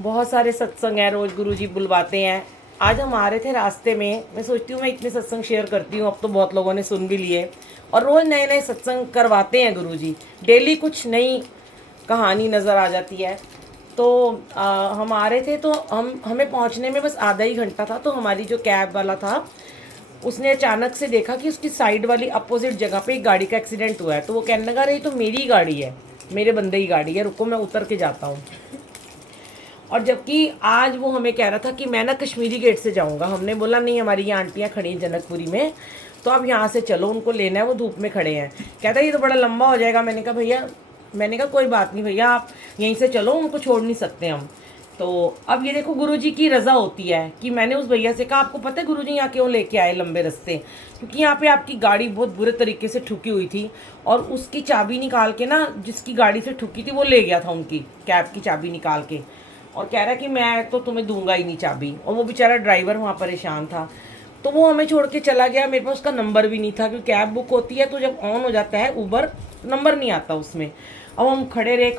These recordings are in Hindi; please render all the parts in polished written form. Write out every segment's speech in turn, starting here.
बहुत सारे सत्संग हैं, रोज़ गुरुजी बुलवाते हैं। आज हम आ रहे थे रास्ते में, मैं सोचती हूँ मैं इतने सत्संग शेयर करती हूँ, अब तो बहुत लोगों ने सुन भी लिए और रोज़ नए नए सत्संग करवाते हैं गुरुजी। डेली कुछ नई कहानी नज़र आ जाती है। तो हम आ रहे थे तो हमें पहुँचने में बस आधा ही घंटा था। तो हमारी जो कैब वाला था उसने अचानक से देखा कि उसकी साइड वाली अपोजिट जगह पे एक गाड़ी का एक्सीडेंट हुआ है। तो वो कहने लगा, रही तो मेरी गाड़ी है, मेरे बंदे की गाड़ी है, रुको मैं उतर के जाता हूँ। और जबकि आज वो हमें कह रहा था कि मैं ना कश्मीरी गेट से जाऊंगा। हमने बोला नहीं, हमारी ये आंटियाँ खड़ी हैं जनकपुरी में, तो अब यहाँ से चलो, उनको लेना है, वो धूप में खड़े हैं। कहता है ये तो बड़ा लंबा हो जाएगा। मैंने कहा भैया, मैंने कहा कोई बात नहीं भैया, आप यहीं से चलो, उनको छोड़ नहीं सकते हम। तो अब ये देखो गुरुजी की रज़ा होती है कि मैंने उस भैया से कहा, आपको पता है गुरुजी यहाँ क्यों लेके आए लंबे रास्ते? क्योंकि यहाँ पे आपकी गाड़ी बहुत बुरे तरीके से ठुकी हुई थी और उसकी चाबी निकाल के ना, जिसकी गाड़ी से ठुकी थी वो ले गया था उनकी कैब की चाबी निकाल के, और कह रहा है कि मैं तो तुम्हें दूंगा ही नहीं चाबी। और वो बेचारा ड्राइवर वहाँ परेशान था, तो वो हमें छोड़ के चला गया। मेरे पास उसका नंबर भी नहीं था, क्योंकि कैब बुक होती है तो जब ऑन हो जाता है उबर, नंबर नहीं आता उसमें। अब हम खड़े रहे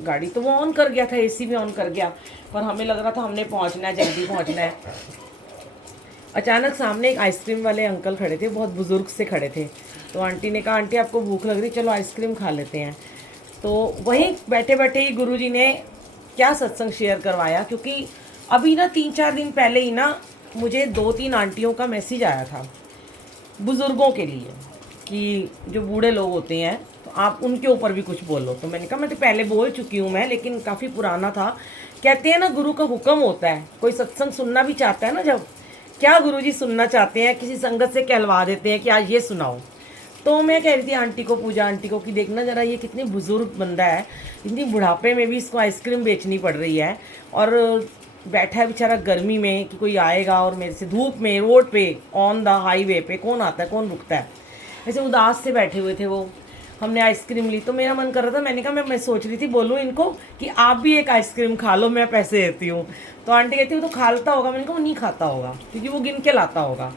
गाड़ी तो वो ऑन कर गया था, एसी भी ऑन कर गया, पर हमें लग रहा था हमने पहुँचना है, जल्दी पहुँचना है। अचानक सामने एक आइसक्रीम वाले अंकल खड़े थे, बहुत बुजुर्ग से खड़े थे। तो आंटी ने कहा, आंटी आपको भूख लग रही, चलो आइसक्रीम खा लेते हैं। तो वहीं बैठे बैठे ही गुरुजी ने क्या सत्संग शेयर करवाया। क्योंकि अभी ना 3-4 दिन पहले ही ना मुझे 2-3 आंटियों का मैसेज आया था बुज़ुर्गों के लिए, कि जो बूढ़े लोग होते हैं तो आप उनके ऊपर भी कुछ बोलो। तो मैंने कहा मैं तो पहले बोल चुकी हूँ मैं, लेकिन काफ़ी पुराना था। कहते हैं ना गुरु का हुक्म होता है, कोई सत्संग सुनना भी चाहता है ना, जब क्या गुरुजी सुनना चाहते हैं, किसी संगत से कहलवा देते हैं कि आज ये सुनाओ। तो मैं कह रही थी आंटी को, पूजा आंटी को, कि देखना ज़रा ये कितनी बुज़ुर्ग बंदा है, इतनी बुढ़ापे में भी इसको आइसक्रीम बेचनी पड़ रही है, और बैठा है बेचारा गर्मी में कि कोई आएगा, और मेरे से धूप में रोड पे ऑन द हाईवे पे कौन आता है, कौन रुकता है। ऐसे उदास से बैठे हुए थे वो। हमने आइसक्रीम ली तो मेरा मन कर रहा था, मैंने कहा मैं सोच रही थी बोलूँ इनको कि आप भी एक आइसक्रीम खा लो, मैं पैसे देती हूँ। तो आंटी कहती वो तो खाता होगा। मैंने कहा वो नहीं खाता होगा, क्योंकि वो गिन के लाता होगा।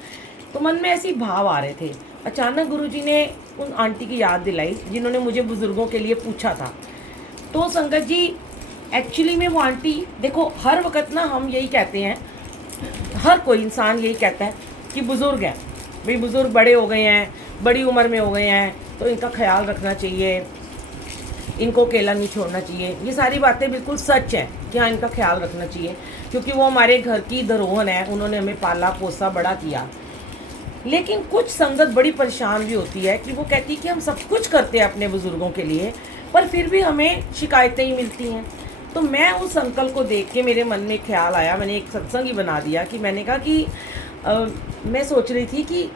तो मन में ऐसे भाव आ रहे थे। अचानक गुरुजी ने उन आंटी की याद दिलाई जिन्होंने मुझे बुज़ुर्गों के लिए पूछा था। तो संगत जी, एक्चुअली में वो आंटी, देखो हर वक्त ना हम यही कहते हैं, हर कोई इंसान यही कहता है कि बुज़ुर्ग हैं, भाई बुज़ुर्ग बड़े हो गए हैं, बड़ी उम्र में हो गए हैं, तो इनका ख्याल रखना चाहिए, इनको अकेला नहीं छोड़ना चाहिए। ये सारी बातें बिल्कुल सच हैं कि हाँ, इनका ख्याल रखना चाहिए, क्योंकि वो हमारे घर की धरोहर है, उन्होंने हमें पाला पोसा बड़ा किया। लेकिन कुछ संगत बड़ी परेशान भी होती है कि वो कहती है कि हम सब कुछ करते हैं अपने बुज़ुर्गों के लिए, पर फिर भी हमें शिकायतें ही मिलती हैं। तो मैं उस अंकल को देख के मेरे मन में एक ख्याल आया, मैंने एक सत्संग ही बना दिया कि मैंने कहा कि मैं सोच रही थी कि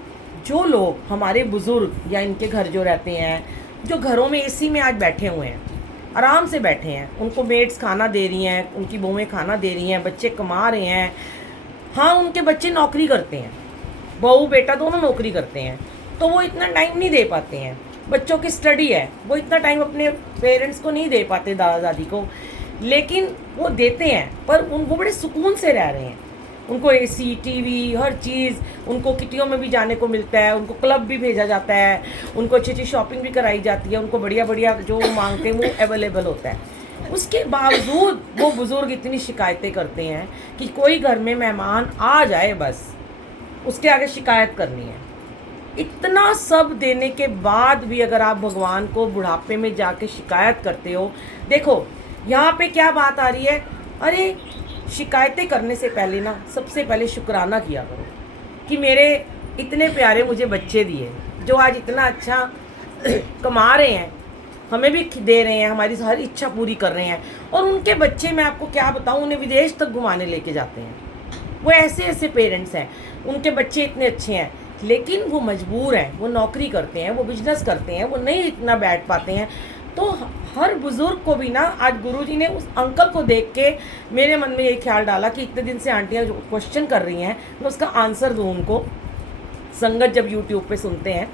जो लोग हमारे बुज़ुर्ग या इनके घर जो रहते हैं, जो घरों में एसी में आज बैठे हुए हैं, आराम से बैठे हैं, उनको मेड्स खाना दे रही हैं, उनकी बहुएं खाना दे रही हैं, बच्चे कमा रहे हैं। हाँ, उनके बच्चे नौकरी करते हैं, बहू बेटा दोनों नौकरी करते हैं, तो वो इतना टाइम नहीं दे पाते हैं। बच्चों की स्टडी है, वो इतना टाइम अपने पेरेंट्स को नहीं दे पाते, दादा दादी को, लेकिन वो देते हैं, पर वो बड़े सुकून से रह रहे हैं। उनको एसी, टीवी, हर चीज़, उनको किटियों में भी जाने को मिलता है, उनको क्लब भी भेजा जाता है, उनको अच्छी अच्छी शॉपिंग भी कराई जाती है, उनको बढ़िया बढ़िया जो वो मांगते हैं वो अवेलेबल होता है। उसके बावजूद वो बुज़ुर्ग इतनी शिकायतें करते हैं कि कोई घर में मेहमान आ जाए बस उसके आगे शिकायत करनी है। इतना सब देने के बाद भी अगर आप भगवान को बुढ़ापे में जाके शिकायत करते हो, देखो यहाँ पे क्या बात आ रही है, अरे शिकायतें करने से पहले ना सबसे पहले शुक्राना किया करो कि मेरे इतने प्यारे मुझे बच्चे दिए, जो आज इतना अच्छा कमा रहे हैं, हमें भी दे रहे हैं, हमारी हर इच्छा पूरी कर रहे हैं। और उनके बच्चे, मैं आपको क्या बताऊं, उन्हें विदेश तक घुमाने लेके जाते हैं। वो ऐसे ऐसे पेरेंट्स हैं, उनके बच्चे इतने अच्छे हैं, लेकिन वो मजबूर हैं, वो नौकरी करते हैं, वो बिजनेस करते हैं, वो नहीं इतना बैठ पाते हैं। तो हर बुज़ुर्ग को भी ना, आज गुरुजी ने उस अंकल को देख के मेरे मन में ये ख्याल डाला कि इतने दिन से आंटियाँ जो क्वेश्चन कर रही हैं, मैं उसका आंसर दूँ उनको। संगत जब यूट्यूब पे सुनते हैं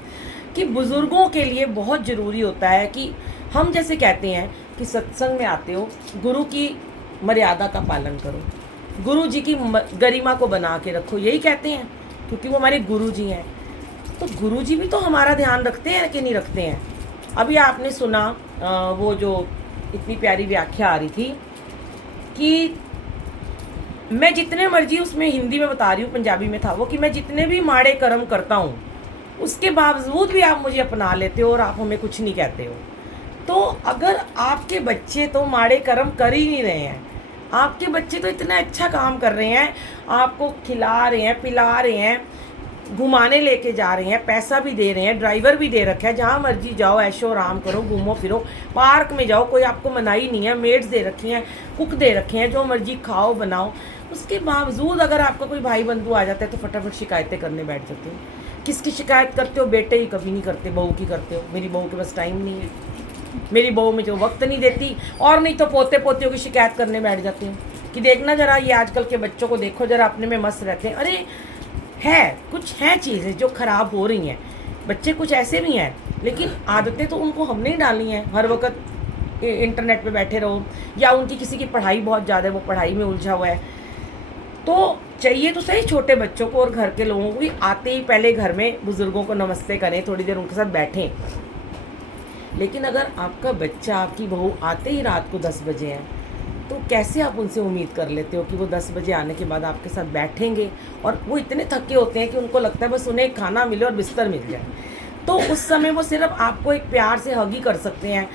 कि बुज़ुर्गों के लिए बहुत ज़रूरी होता है कि हम जैसे कहते हैं कि सत्संग में आते हो, गुरु की मर्यादा का पालन करो, गुरु जी की गरिमा को बना के रखो, यही कहते हैं, क्योंकि वो हमारे गुरु जी हैं। तो गुरु जी भी तो हमारा ध्यान रखते हैं कि नहीं रखते हैं। अभी आपने सुना वो जो इतनी प्यारी व्याख्या आ रही थी कि मैं जितने मर्जी, उसमें हिंदी में बता रही हूँ, पंजाबी में था वो, कि मैं जितने भी माड़े कर्म करता हूँ उसके बावजूद भी आप मुझे अपना लेते हो और आप हमें कुछ नहीं कहते हो। तो अगर आपके बच्चे तो माड़े कर्म कर ही नहीं रहे हैं, आपके बच्चे तो इतना अच्छा काम कर रहे हैं, आपको खिला रहे हैं, पिला रहे हैं, घुमाने लेके जा रहे हैं, पैसा भी दे रहे हैं, ड्राइवर भी दे रखा है, जहाँ मर्जी जाओ ऐशो आराम करो, घूमो फिरो, पार्क में जाओ, कोई आपको मनाही नहीं है, मेड्स दे रखी हैं, कुक दे रखे हैं, जो मर्जी खाओ बनाओ। उसके बावजूद अगर आपका कोई भाई बंधु आ जाता है तो फटाफट शिकायतें करने बैठ जाते हो। किसकी शिकायत करते हो? बेटे ही कभी नहीं करते, बहू की करते हो। मेरी बहू के पास टाइम नहीं है, मेरी बहू मुझे वक्त नहीं देती, और नहीं तो पोते पोतियों की शिकायत करने बैठ जाती हूँ कि देखना जरा ये आजकल के बच्चों को देखो जरा, अपने में मस्त रहते हैं। अरे है, कुछ है चीज़ें जो ख़राब हो रही हैं, बच्चे कुछ ऐसे भी हैं, लेकिन आदतें तो उनको हमने ही डाली हैं। हर वक्त इंटरनेट पे बैठे रहो, या उनकी किसी की पढ़ाई बहुत ज़्यादा है, वो पढ़ाई में उलझा हुआ है, तो चाहिए तो सही छोटे बच्चों को और घर के लोगों को भी आते ही पहले घर में बुज़ुर्गों को नमस्ते करें, थोड़ी देर उनके साथ बैठें। लेकिन अगर आपका बच्चा, आपकी बहू आते ही रात को 10 बजे हैं, तो कैसे आप उनसे उम्मीद कर लेते हो कि वो 10 बजे आने के बाद आपके साथ बैठेंगे? और वो इतने थके होते हैं कि उनको लगता है बस उन्हें खाना मिले और बिस्तर मिल जाए। तो उस समय वो सिर्फ आपको एक प्यार से हग ही कर सकते हैं,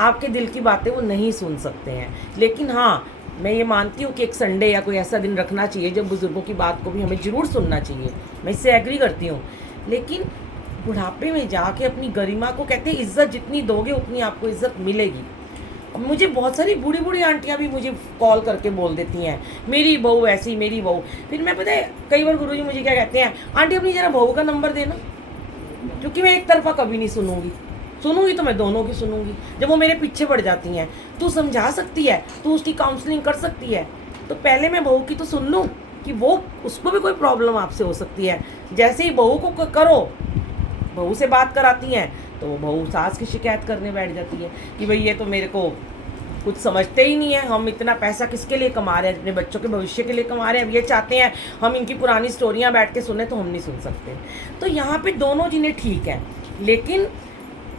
आपके दिल की बातें वो नहीं सुन सकते हैं। लेकिन हाँ, मैं ये मानती हूँ कि एक संडे या कोई ऐसा दिन रखना चाहिए जब बुज़ुर्गों की बात को भी हमें ज़रूर सुनना चाहिए, मैं इससे एग्री करती हूँ। लेकिन बुढ़ापे में जाके अपनी गरिमा को, कहते हैं इज़्ज़त जितनी दोगे उतनी आपको इज़्ज़त मिलेगी। अब मुझे बहुत सारी बूढ़ी बूढ़ी आंटियाँ भी मुझे कॉल करके बोल देती हैं, मेरी बहू ऐसी, मेरी बहू। फिर मैं, पता है कई बार गुरुजी मुझे क्या कहते हैं, आंटी अपनी ज़रा बहू का नंबर देना, क्योंकि मैं एक तरफा कभी नहीं सुनूंगी तो मैं दोनों की सुनूंगी। जब वो मेरे पीछे पड़ जाती हैं, तू समझा सकती है, तू उसकी काउंसलिंग कर सकती है, तो पहले मैं बहू की तो सुन लूँ कि वो, उसको भी कोई प्रॉब्लम आपसे हो सकती है। जैसे ही बहू को करो, बहू से बात कराती हैं, तो वो बहू सास की शिकायत करने बैठ जाती है कि भाई ये तो मेरे को कुछ समझते ही नहीं है, हम इतना पैसा किसके लिए कमा रहे हैं? अपने बच्चों के भविष्य के लिए कमा रहे हैं। अब ये चाहते हैं हम इनकी पुरानी स्टोरियाँ बैठ के सुने, तो हम नहीं सुन सकते। तो यहाँ पे दोनों जिन्हें ठीक है, लेकिन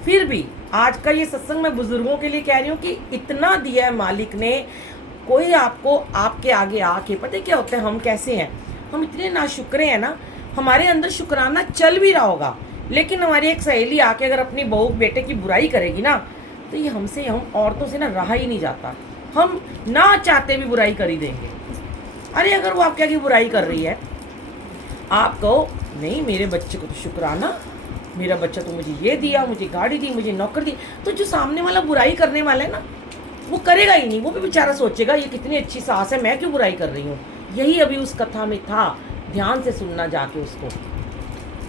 फिर भी आज का ये सत्संग मैं बुज़ुर्गों के लिए कह रही हूँ कि इतना दिया है मालिक ने, कोई आपको आपके आगे आके, पता है क्या होता है, हम कैसे हैं, हम इतने नाशुक्रे हैं ना, हमारे अंदर शुक्राना चल भी रहा होगा, लेकिन हमारी एक सहेली आके अगर अपनी बहू बेटे की बुराई करेगी ना, तो ये हमसे, हम औरतों से ना रहा ही नहीं जाता, हम ना चाहते भी बुराई कर ही देंगे। अरे अगर वो आपके आगे बुराई कर रही है, आप कहो नहीं मेरे बच्चे को तो शुक्राना, मेरा बच्चा तो मुझे ये दिया, मुझे गाड़ी दी, मुझे नौकर दी, तो जो सामने वाला बुराई करने वाला है ना, वो करेगा ही नहीं। वो भी बेचारा सोचेगा ये कितनी अच्छी सास है, मैं क्यों बुराई कर रही हूँ। यही अभी उस कथा में था, ध्यान से सुनना जाके उसको।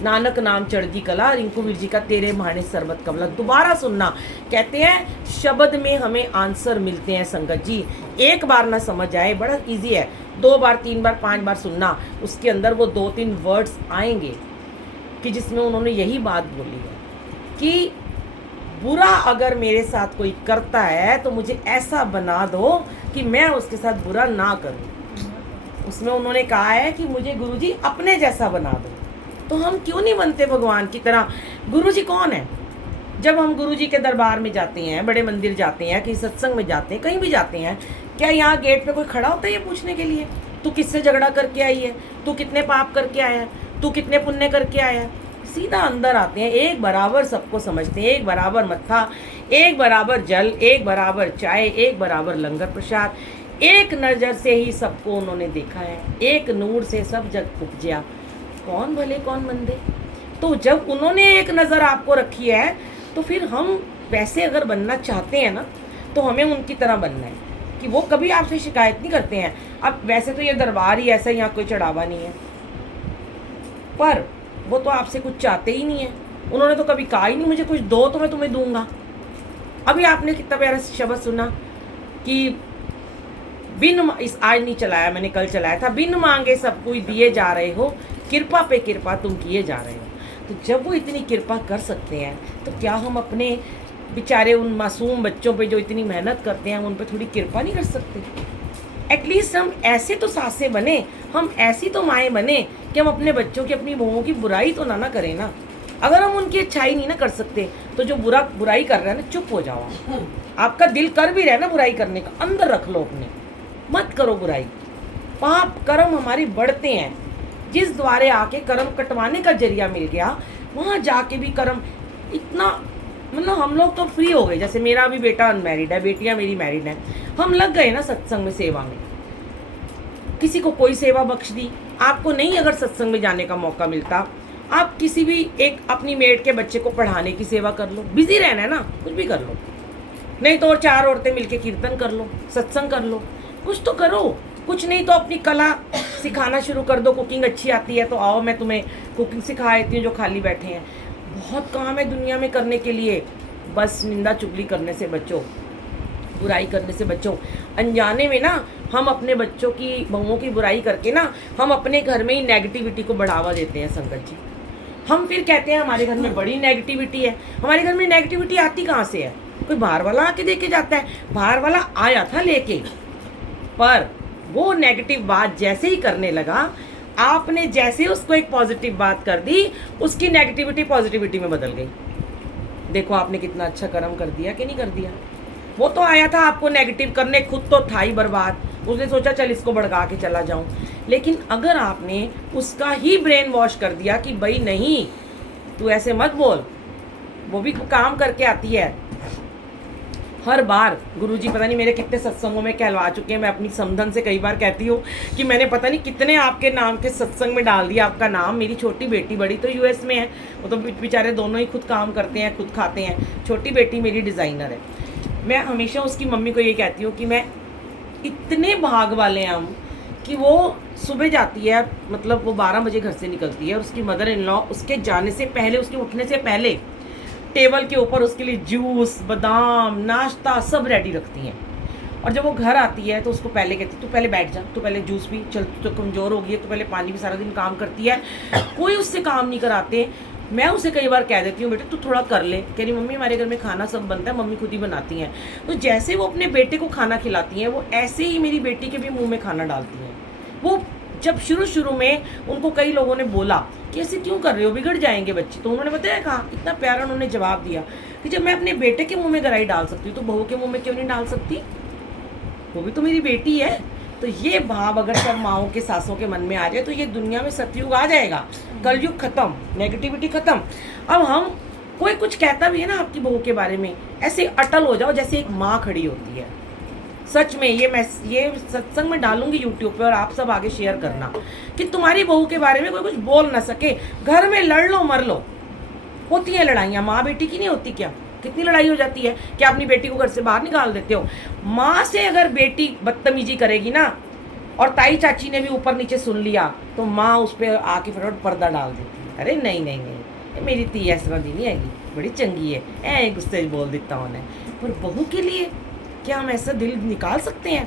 नानक नाम चढ़गी कला, रिंकू वीर जी का तेरे माने सरबत कमला, दोबारा सुनना। कहते हैं शब्द में हमें आंसर मिलते हैं संगत जी, एक बार ना समझ आए, बड़ा इजी है, 2 बार 3 बार 5 बार सुनना, उसके अंदर वो 2-3 वर्ड्स आएंगे कि जिसमें उन्होंने यही बात बोली है कि बुरा अगर मेरे साथ कोई करता है तो मुझे ऐसा बना दो कि मैं उसके साथ बुरा ना करूं। उसमें उन्होंने कहा है कि मुझे गुरुजी अपने जैसा बना दो। तो हम क्यों नहीं बनते भगवान की तरह? गुरुजी कौन है? जब हम गुरुजी के दरबार में जाते हैं, बड़े मंदिर जाते हैं, कहीं सत्संग में जाते हैं, कहीं भी जाते हैं, क्या यहाँ गेट पे कोई खड़ा होता है ये पूछने के लिए तू किससे झगड़ा करके आई है, तू कितने पाप करके आया है, तू कितने पुण्य करके आया? सीधा अंदर आते हैं, एक बराबर सबको समझते हैं, एक बराबर मत्था, एक बराबर जल, एक बराबर चाय, एक बराबर लंगर प्रसाद, एक नज़र से ही सबको उन्होंने देखा है, एक नूर से सब जग उपजिया, कौन भले कौन मंदे। तो जब उन्होंने एक नज़र आपको रखी है, तो फिर हम वैसे अगर बनना चाहते हैं ना, तो हमें उनकी तरह बनना है कि वो कभी आपसे शिकायत नहीं करते हैं। अब वैसे तो ये दरबार ही ऐसा, यहाँ कोई चढ़ावा नहीं है, पर वो तो आपसे कुछ चाहते ही नहीं है। उन्होंने तो कभी कहा ही नहीं मुझे कुछ दो तो मैं तुम्हें दूंगा। अभी आपने कितना प्यारा शब्द सुना कि बिन, इस आज नहीं चलाया मैंने, कल चलाया था, बिन मांगे सब कुछ दिए जा रहे हो, कृपा पे कृपा तुम किए जा रहे हो। तो जब वो इतनी कृपा कर सकते हैं, तो क्या हम अपने बेचारे उन मासूम बच्चों पे जो इतनी मेहनत करते हैं, हम उन पर थोड़ी कृपा नहीं कर सकते? एटलीस्ट हम ऐसे तो सासें बने, हम ऐसी तो माएँ बने कि हम अपने बच्चों की, अपनी बहुओं की बुराई तो ना करें ना। अगर हम उनकी अच्छाई नहीं ना कर सकते, तो जो बुराई कर रहा है ना, चुप हो जाओ। आपका दिल कर भी रहा है ना बुराई करने का, अंदर रख लो अपने, मत करो बुराई। पाप कर्म हमारे बढ़ते हैं। जिस द्वारे आके कर्म कटवाने का जरिया मिल गया, वहाँ जाके भी कर्म इतना, मतलब हम लोग तो फ्री हो गए। जैसे मेरा अभी बेटा अनमैरिड है, बेटियां मेरी मैरिड हैं, हम लग गए ना सत्संग में, सेवा में। किसी को कोई सेवा बख्श दी। आपको नहीं अगर सत्संग में जाने का मौका मिलता, आप किसी भी एक अपनी मेड के बच्चे को पढ़ाने की सेवा कर लो। बिजी रहना है ना, कुछ भी कर लो। नहीं तो और 4 औरतें मिलके कीर्तन कर लो, सत्संग कर लो, कुछ तो करो। कुछ नहीं तो अपनी कला सिखाना शुरू कर दो। कुकिंग अच्छी आती है तो आओ, मैं तुम्हें कुकिंग सिखा देती हूँ जो खाली बैठे हैं। बहुत काम है दुनिया में करने के लिए। बस निंदा चुगली करने से बचो, बुराई करने से बचो। अनजाने में ना हम अपने बच्चों की, बहुओं की बुराई करके ना हम अपने घर में ही नेगेटिविटी को बढ़ावा देते हैं संगत जी। हम फिर कहते हैं हमारे घर में बड़ी नेगेटिविटी है। हमारे घर में नेगेटिविटी आती कहाँ से है? कोई बाहर वाला आके देके जाता है। बाहर वाला आया था लेके, पर वो नेगेटिव बात जैसे ही करने लगा, आपने जैसे उसको एक पॉजिटिव बात कर दी, उसकी नेगेटिविटी पॉजिटिविटी में बदल गई। देखो आपने कितना अच्छा कर्म कर दिया कि नहीं कर दिया। वो तो आया था आपको नेगेटिव करने, खुद तो था ही बर्बाद। उसने सोचा चल इसको भड़का के चला जाऊं। लेकिन अगर आपने उसका ही ब्रेन वॉश कर दिया कि भाई नहीं, तू ऐसे मत बोल, वो भी काम करके आती है। हर बार गुरुजी पता नहीं मेरे कितने सत्संगों में कहलवा चुके हैं। मैं अपनी समधन से कई बार कहती हूँ कि मैंने पता नहीं कितने आपके नाम के सत्संग में डाल दिया आपका नाम। मेरी छोटी बेटी, बड़ी तो यूएस में है, वो तो बेचारे दोनों ही खुद काम करते हैं, खुद खाते हैं। छोटी बेटी मेरी डिज़ाइनर है। मैं हमेशा उसकी मम्मी को ये कहती हूँ कि मैं, इतने भाग वाले हैं हम कि वो सुबह जाती है, मतलब वो 12 बजे घर से निकलती है। उसकी मदर इन लॉ उसके जाने से पहले, उसके उठने से पहले टेबल के ऊपर उसके लिए जूस, बादाम, नाश्ता सब रेडी रखती हैं। और जब वो घर आती है तो उसको पहले कहती तू पहले बैठ जा, तू पहले जूस पी, चल तू तो कमज़ोर हो गई है, तो पहले पानी भी, सारा दिन काम करती है, कोई उससे काम नहीं कराते। मैं उसे कई बार कह देती हूँ बेटे तू थोड़ा कर ले। कह रही मम्मी हमारे घर में खाना सब बनता है, मम्मी खुद ही बनाती हैं। तो जैसे वो अपने बेटे को खाना खिलाती हैं, वो ऐसे ही मेरी बेटी के भी मुँह में खाना डालती हैं। वो जब शुरू में उनको कई लोगों ने बोला कि ऐसे क्यों कर रहे हो, बिगड़ जाएंगे बच्चे, तो उन्होंने बताया कहा, इतना प्यारा उन्होंने जवाब दिया कि जब मैं अपने बेटे के मुंह में गराई डाल सकती हूँ तो बहू के मुंह में क्यों नहीं डाल सकती, वो भी तो मेरी बेटी है। तो ये भाव अगर सब माओं के, सासों के मन में आ जाए तो ये दुनिया में सतयुग आ जाएगा, कलयुग खत्म, नेगेटिविटी खत्म। अब हम, कोई कुछ कहता भी है ना आपकी बहू के बारे में, ऐसे अटल हो जाओ जैसे एक माँ खड़ी होती है। सच में ये सत्संग में डालूंगी यूट्यूब पे और आप सब आगे शेयर करना कि तुम्हारी बहू के बारे में कोई कुछ बोल ना सके। घर में लड़ लो मर लो, होती है लड़ाइयाँ, माँ बेटी की नहीं होती क्या? कितनी लड़ाई हो जाती है कि अपनी बेटी को घर से बाहर निकाल देते हो। माँ से अगर बेटी बदतमीजी करेगी ना, और ताई चाची ने भी ऊपर नीचे सुन लिया, तो माँ उस पर आके फटाफट पर्दा डाल देती है। अरे नहीं नहीं नहीं, मेरी ती इस तरह दी नहीं आएगी, बड़ी चंगी है, ऐ गुस्से बोल देता हूँ उन्हें। पर बहू के लिए क्या हम ऐसा दिल निकाल सकते हैं?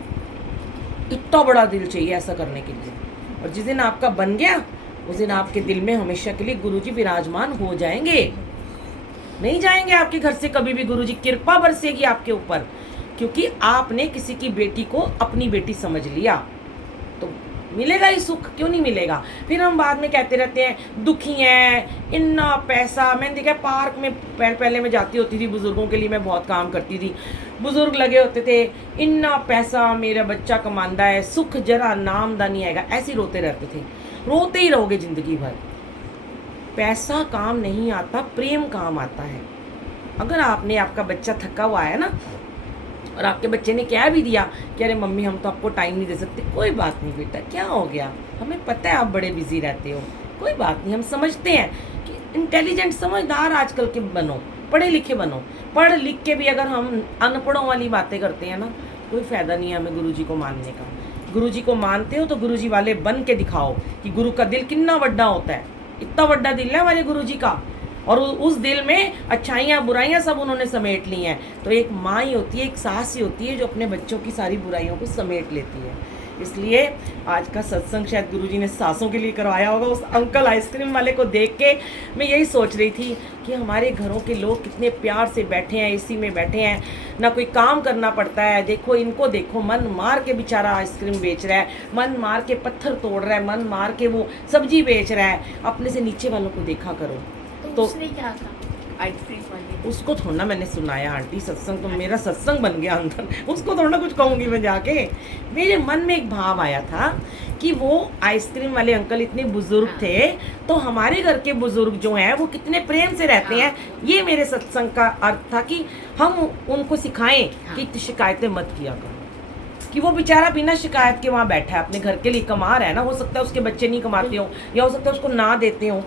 इतना बड़ा दिल चाहिए ऐसा करने के लिए। और जिस दिन आपका बन गया, उस दिन आपके दिल में हमेशा के लिए गुरुजी विराजमान हो जाएंगे। नहीं जाएंगे आपके घर से कभी भी, गुरुजी कृपा बरसेगी आपके ऊपर, क्योंकि आपने किसी की बेटी को अपनी बेटी समझ लिया। तो मिलेगा ही सुख, क्यों नहीं मिलेगा? फिर हम बाद में कहते रहते हैं दुखी हैं, इतना पैसा। मैंने देखा पार्क में पहले मैं जाती होती थी, बुजुर्गों के लिए मैं बहुत काम करती थी, बुजुर्ग लगे होते थे, इतना पैसा मेरा बच्चा कमांदा है, सुख जरा नाम दा नहीं आएगा, ऐसे रोते रहते थे। रोते ही रहोगे जिंदगी भर। पैसा काम नहीं आता, प्रेम काम आता है। अगर आपने, आपका बच्चा थका हुआ है ना, और आपके बच्चे ने कह भी दिया कि अरे मम्मी हम तो आपको टाइम नहीं दे सकते, कोई बात नहीं बेटा, क्या हो गया, हमें पता है आप बड़े बिजी रहते हो, कोई बात नहीं, हम समझते हैं कि इंटेलिजेंट, समझदार आजकल के बनो, पढ़े लिखे बनो। पढ़ लिख के भी अगर हम अनपढ़ों वाली बातें करते हैं ना, कोई फ़ायदा नहीं है हमें गुरुजी को मानने का। गुरुजी को मानते हो तो गुरुजी वाले बन के दिखाओ कि गुरु का दिल कितना बड़ा होता है। इतना बड़ा दिल है हमारे गुरुजी का, और उस दिल में अच्छाइयाँ बुराइयाँ सब उन्होंने समेट ली हैं। तो एक माँ ही होती है, एक सास ही होती है जो अपने बच्चों की सारी बुराइयों को समेट लेती है। इसलिए आज का सत्संग शायद गुरुजी ने सासों के लिए करवाया होगा। उस अंकल आइसक्रीम वाले को देख के मैं यही सोच रही थी कि हमारे घरों के लोग कितने प्यार से बैठे हैं, एसी में बैठे हैं, ना कोई काम करना पड़ता है। देखो इनको देखो, मन मार के बेचारा आइसक्रीम बेच रहा है, मन मार के पत्थर तोड़ रहा है, मन मार के वो सब्जी बेच रहा है। अपने से नीचे वालों को देखा करो। तो उसने क्या कहा? आइसक्रीम वाली। उसको थोड़ा ना मैंने सुनाया आंटी, सत्संग तो मेरा सत्संग बन गया अंदर, उसको थोड़ा ना कुछ कहूँगी मैं जाके। मेरे मन में एक भाव आया था कि वो आइसक्रीम वाले अंकल इतने बुजुर्ग हाँ। थे, तो हमारे घर के बुजुर्ग जो हैं वो कितने प्रेम से रहते हैं। ये मेरे सत्संग का अर्थ था कि हम उनको सिखाएं कि इतनी शिकायतें मत किया करो, कि वो बेचारा बिना शिकायत के वहाँ बैठा है, अपने घर के लिए कमा रहा है ना, हो सकता है उसके बच्चे नहीं कमाते हो या हो सकता है उसको ना देते हो,